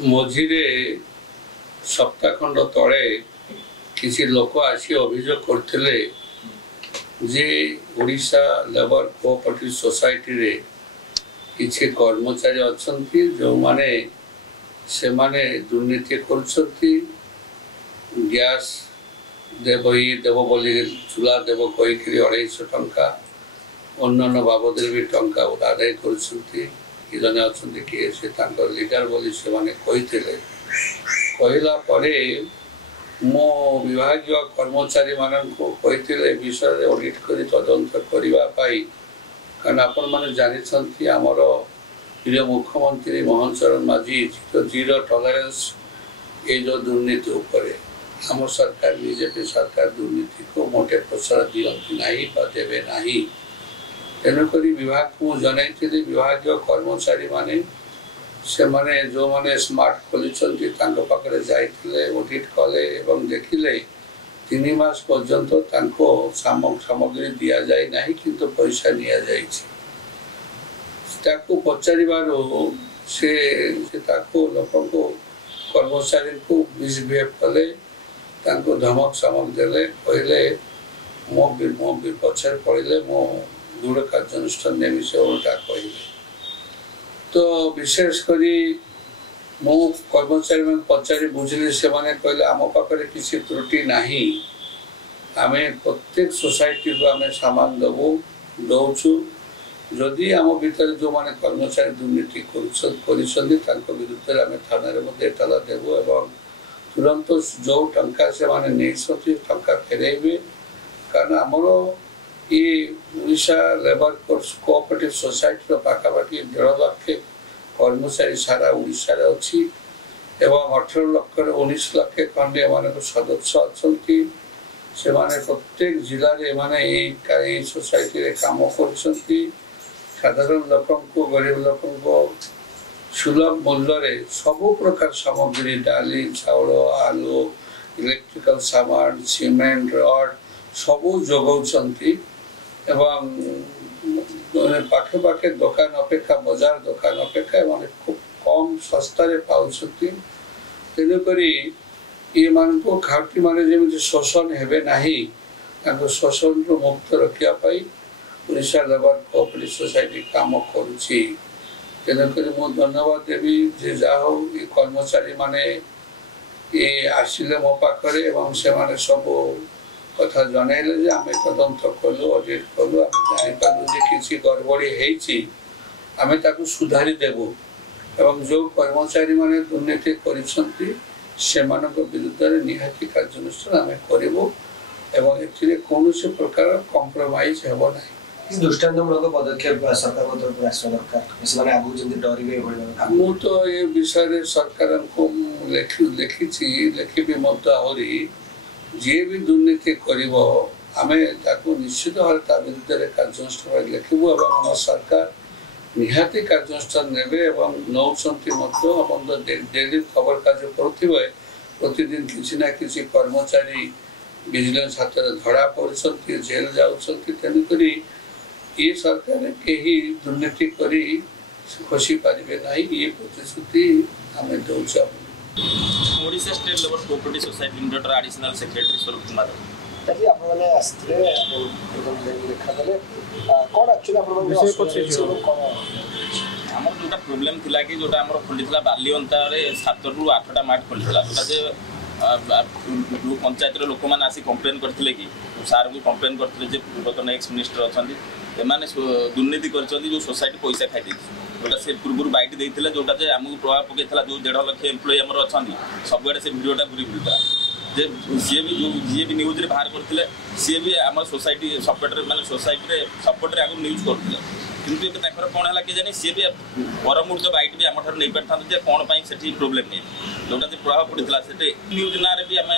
मझिरे सप्ताह खंड तले किसी लोक आसी अभियोग करते जे ओडिशा लेबर कोऑपरेटिव सोसाइटी रे किसी कर्मचारी अच्छा जो माने से माने दुर्नीति करछंती गैस देव ये देव बोली चूला देव कहीकि 250 टंका अन्य बाबद भी टंका आदाय करछंती जने अच्छा किए से लीडर बोली से माने कहला परे मो विभाग कर्मचारी मानक विषय ऑडिट कर तदंत करने कारण आपण मैंने जानते आमर प्रिय मुख्यमंत्री मोहन चरण माझी तो जीरो टॉलरेंस ये जो दुर्नीति उपरे आम सरकार बीजेपी सरकार दुर्नीति को मोटे प्रसार दिखती ना देवे ना तेणुक विभाग को जनई विभाग कर्मचारी माने से माने जो माने स्मार्ट खोली पाखे जाइए ऑडिट कले देखिले 3 मास पर्यंत सामग्री दि जाए ना किंतु पैसा नि पचार से लोक कर्मचारी को मिसबिहेव कले धमक समक देले कहले मो पछार पड़े मो दृढ़ कार्यानुष्ठान नेमी से उल्टा कहले तो विशेषकर मो कर्मचारी मैं पचारि बुझिली से माने कहले आम पाखे किसी त्रुटि नहीं आम प्रत्येक सोसाइटी को आम सामान देवु दौचु जदि आम भीतर जो माने कर्मचारी दुर्नीति कर विरुद्ध आम थाना एतला देवु एवं तुरंत जो टंका से माने नहीं टंका फेरेबे कारण आमर ये ओडिशा लेबर कोऑपरेटिव सोसाइटी पाखापाखि 1.5 लाख कर्मचारी सारा ओडिशा रे अछि एवं 18 लाख 19 लाख खंडे मान सदस्य अच्छा से माने प्रत्येक जिले रे माने ये सोसाइटी रे काम करछंती साधारण लोक को गरीब लोक को सुलभ मूल्य रे सब प्रकार सामग्री डाली चाउल आलू इलेक्ट्रिकल सामान सीमेंट रड सबू जोगाउछंती एवं पाखे पाखे दुकान अपेक्षा बाजार दुकान अपेक्षा माने खूब कम सस्ता रे पाउछंती तेणुक ये मान को खाटी माने जेमि शोषण हेबे नाही ताको शोषण रो मुक्त रखिया पाई ओडिशा लेबर कोऑपरेटिव सोसाइटी काम करूची तेणुक मो धन्यवाद देवी जे जा हो ये कर्मचारी माने ये आसिले मो पाखरे एवं से माने सब कथा जनइले आम तदंत कलु ऑडिट कलु जापारू किसी गड़बड़ी आम सुधारी देवु एवं जो कर्मचारी माने दुर्नीति से विरुद्ध निहाती कार्यानुष्ठान आम करूँ एवं ए कौन प्रकार कंप्रोमाइज हेब ना दृष्टान्तमूलक पदक्षेप सरकार दरकार मु तो ये विषय सरकार को लिखी आहरी जी भी दुर्नीति करिवो आमे ताको निश्चित भाव विरुद्ध कार्यानुष्ठान लिखबू और आम सरकार निहाती कार्यानुष्ठान नेबे एवं नौचंती डेली खबर काज करुथिबे प्रतिदिन किसी ना किसी कर्मचारी विजिलेंस हाथ में धरा पड़ती जेल जाउछंती तेणुक ये सरकार कहीं दुर्नीति करी खसी पारिबे नाही ये प्रतिश्रुति आमे दउछा Odisha state labour cooperative society limited additional secretary Swarup Kumar ताकि आप माने आस्ते देखा देले कोन एक्चुअली आपण विषय कोन हमर जोटा प्रॉब्लम थिला कि जोटा हमर खोलितला बालीवंता रे 7 रु 8 टा मार्ट खोलितला जोटा जे पंचायत रे लोक मान आसी कंप्लेन करथिले कि सार को कंप्लेन करथिले जे पूर्वतन एक्स मिनिस्टर अछंती एमाने दुर्नीति करछंती जो सोसाइटी पैसा खाइ दै जोटा से पूर्व बैठ देते जोटा जे आमको प्रभाव पकईला जो 1.5 लाख एम्प्लॉय आमर अच्छा सबुआड़े से भिडियोटा घूरी बुलता जे सी भी जो जी भी न्यूज बाहर करते सी भी आम सोसाइटी सपोर्ट माने सोसाइटी सपोर्ट आगे न्यूज करते किंतु ये कौन है कि जानी सी भी परमुहूर्त बैठ भी आम नहीं पारि कौन से प्रोब्लेम नहीं जोटा प्रभाव पड़ता से न्यूज ना भी आम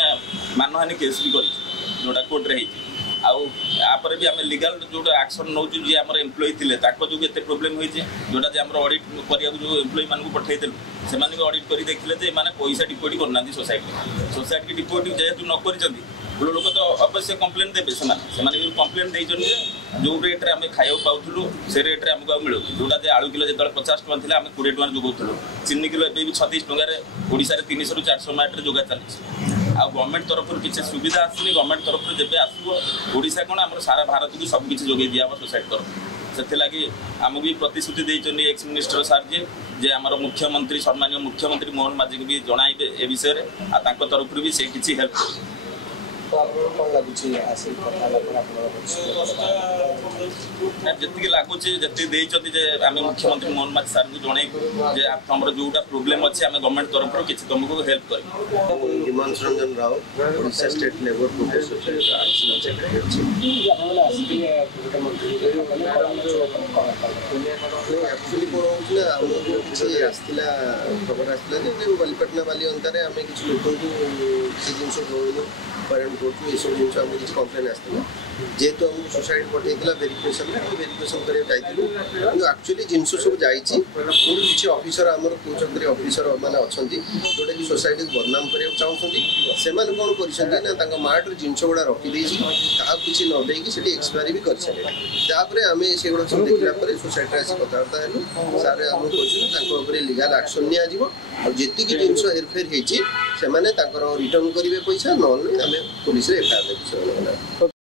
मानहानि केस भी कर जोटा कोर्टे आपर भी आम लीगल जो एक्शन नौ जी आम एम्प्लॉय थे जो ये प्रोब्लेम होती जोटा आम ऑडिट करने जो एम्प्लॉय मान पठेलु से ऑडिट कर देखिले पैसा डिपोजिट करना सोसाइटी की डिपोजिट जेहेतु न कर लोक तो अवश्य कंप्लेन देते से कंप्लेन देते जो रेट्रे आम खाया पाऊँ से रेट्रे आमको मिलू जोटा आलू किलो जो 50 टଙ୍କା था आम 20 टଙ୍କା जोगाऊँ चीनी किलो एवं भी 36 टଙ୍କା ओडिशा 300 ରୁ 400 मार्ट जोगा चली आ गवर्नमेंट तरफ किसी सुविधा आसनी गवर्नमेंट तरफ जब आसो ओडिशा कौन आम सारा भारत को सब किसी जोगे दिया सोसाइटी तरफ से लगी आमको भी प्रतिश्रुति देते एक्स मिनिस्टर सार जे आमर मुख्यमंत्री सम्मानीय मुख्यमंत्री मोहन माझी को भी जनइबे ए विषय तरफ भी से किसी हेल्प जी लगुच जी आम मुख्यमंत्री मोहन माझी सार को जनइबू तुम जोटा प्रोब्लेम अच्छे आम गवर्नमेंट तरफ किसी तुमको हेल्प कर Himanshu Ranjan Rao Odisha state labour progress actually कौन होना आमको किसी आसला खबर आसला बालीपाटना बाली अंतर आम किसी लोक किसी जिन दौन हईराण करूँ ये सब जिन आम किसी कम्प्लेन आसला जेहेतु आमको सोसाइटी पठेगा वेरिफिकेशन वेरिफिकेशन करें एक्चुअली जिन सब जाइए किसी ऑफिसर आमर कौन ऑफिसर मैंने अच्छा जोटा कि सोसाइटी को बदनाम करने चाहते से कौन कर मार्टर जिन गुड़ा रखीदे क्या किसी नदे एक्सपायरी भी कर सारे आम से गुड़ा सब देखला सोसाइटी आस कथबार्ता हेलु सारे आमको कहते लिगाल एक्शन निजी जिन हेरफेर होती रिटर्न करेंगे पैसा ना आम पुलिस एफआईआर देवु।